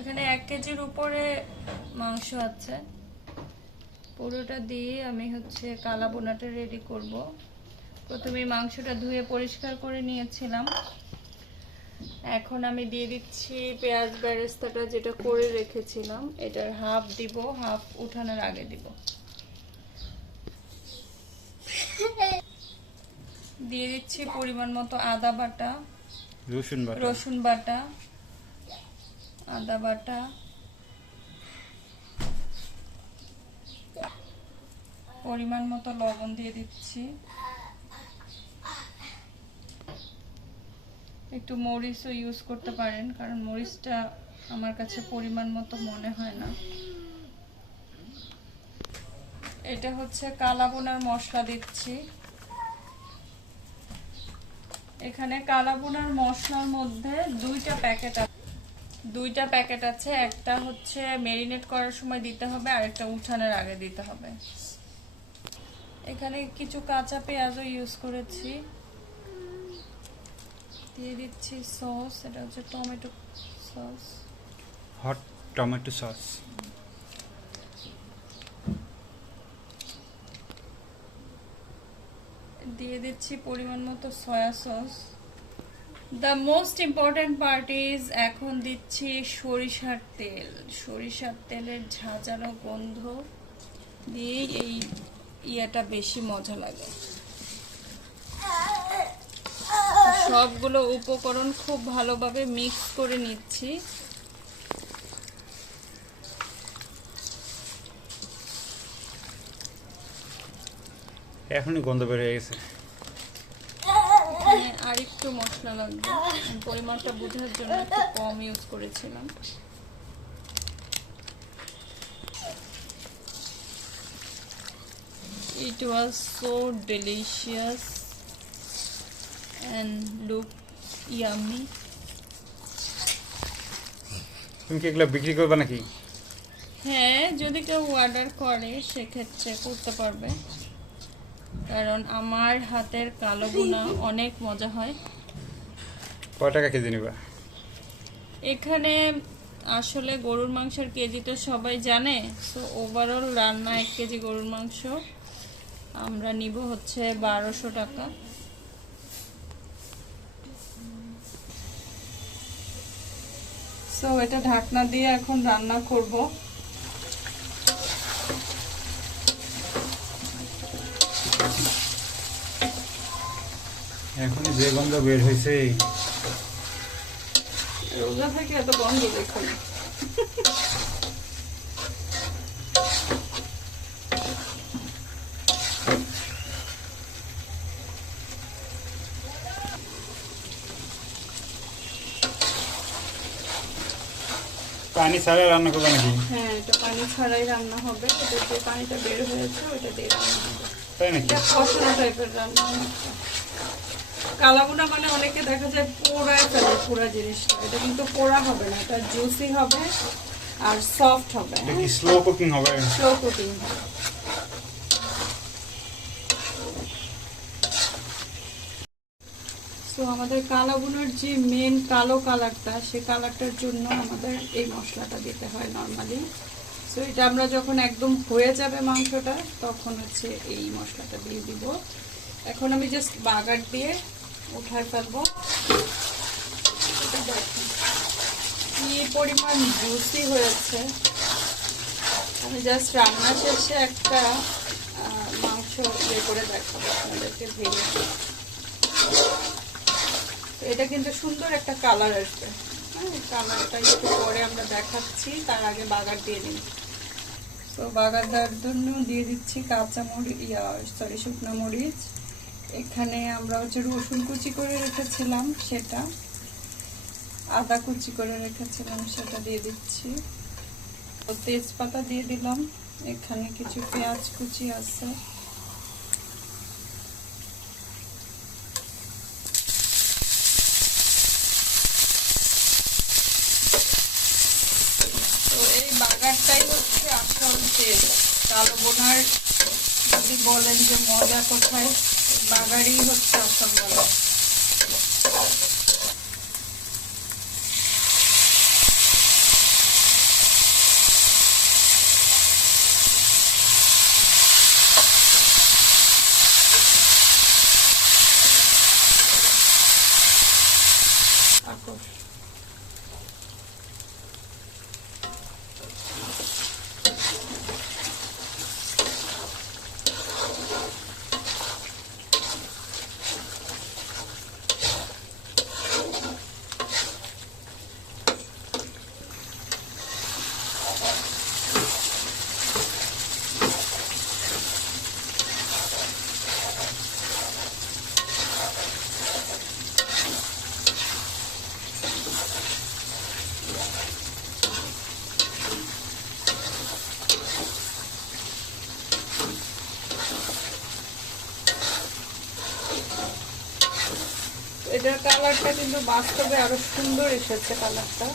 এখানে 1 কেজির উপরে মাংস আছে। পুরোটা দিয়ে আমি হচ্ছে কালা বোনাটা রেডি করব। প্রথমে মাংসটা ধুয়ে পরিষ্কার করে নিয়েছিলাম। এখন আমি দিয়ে দিচ্ছি পেঁয়াজ বেরেস্তাটা যেটা করে রেখেছিলাম, এটার হাফ দিব, হাফ উঠানোর আগে দিব। দিয়ে দিচ্ছি পরিমাণ মতো আদা বাটা, রসুন বাটা, আদা বাটা, পরিমাণ মতো লবণ দিয়ে দিচ্ছি, একটু মরিচও ইউজ করতে পারেন কারণ মরিচটা আমার কাছে পরিমাণ মতো মনে হয় না। এটা হচ্ছে কালা বোনার মশলা দিচ্ছি। এখানে কালা বোনার মশলার মধ্যে দুইটা প্যাকেট আছে। একটা হচ্ছে মেরিনেট করার সময় দিতে হবে আর একটা উঠানোর আগে দিতে হবে। এখানে কিছু কাঁচা পেঁয়াজও ইউজ করেছি। দিয়ে দিচ্ছি সস, এটা হচ্ছে tomato sauce, hot tomato sauce. দিয়ে দিচ্ছি পরিমাণ মতো soya sauce. The most important part is এখন দিচ্ছি সরিষার তেল। সরিষার তেলের ঝাঁঝালো গন্ধ দিয়ে এই ইয়াটা বেশি মজা লাগে। সবগুলো উপকরণ খুব ভালোভাবে মিক্স করে নিচ্ছি। এখনই গন্ধ বের হয়ে গেছে। আর একটু মশলা লাগবে, পরিমাণটা বোঝার জন্য একটু কম ইউজ করেছিলাম। It was so delicious and look yummy. তুমি কি এগুলো বিক্রি করবে নাকি? হ্যাঁ, যদি কেউ অর্ডার করে সেক্ষেত্রে করতে পারবে, কারণ আমার হাতের কালো বোনা অনেক মজা হয়। কয় টাকা কেজি নিবা? এখানে আসলে গরুর মাংসের কেজি তো সবাই জানে, সো ওভারঅল রান্না 1 কেজি গরুর মাংস আমরা নিব হচ্ছে 1200 টাকা। সো এটা ঢাকনা দিয়ে এখন রান্না করব। এখনই যে গন্ধ বের হয়েছে। রোজা থেকে এত গন্ধ দেখুন। পানি ছাড়া রান্না করবে নাকি? হ্যাঁ, এটা পানি ছাড়াই রান্না হবে। এটা যে পানিটা বের হয়েছে ওটা দিয়ে রান্না হবে। তাই নাকি? এটা কষানো টাইপের রান্না হবে। কালাবোনা মানে অনেকে দেখা যায় পোড়ায় ফেলে পুরা জিনিসটা, এটা কিন্তু পোড়া হবে না, এটা জুসি হবে আর সফট হবে। এটা কি স্লো কুকিং হবে? স্লো কুকিং হবে। তো আমাদের কালাবোনার যে মেন কালো কালারটা, সেই কালারটার জন্য আমাদের এই মশলাটা দিতে হয় নর্মালি। সো এটা আমরা যখন একদম হয়ে যাবে মাংসটা তখন হচ্ছে এই মশলাটা দিয়ে দিব। এখন আমি জাস্ট বাগার দিয়ে উঠায় ফেলবো। এটা দেখুন কি পরিমাণ জুসি হয়েছে। আমি জাস্ট রান্না শেষে একটা মাংস ইয়ে করে দেখাবো আপনাদেরকে ভেঙে। এটা কিন্তু সুন্দর একটা কালার আসবে। হ্যাঁ, কালারটা একটু পরে আমরা দেখাচ্ছি, তার আগে বাগার দিয়ে নিই। তো বাগার দেওয়ার জন্য দিয়ে দিচ্ছি কাঁচা মরিচ, শুকনো মরিচ। এখানে আমরা হচ্ছে রসুন কুচি করে রেখেছিলাম সেটা, আদা কুচি করে রেখেছিলাম সেটা দিয়ে দিচ্ছি, তেজপাতা দিয়ে দিলাম। এখানে কিছু পেঁয়াজ কুচি আছে, তো এই বাগারটাই হচ্ছে আসল তেল। কালো বোনার যদি বলেন যে মজা কোথায়, বাগারই হচ্ছে আসল মজা। তো এটার কালারটা কিন্তু বাস্তবে আরো সুন্দর এসেছে কালারটা।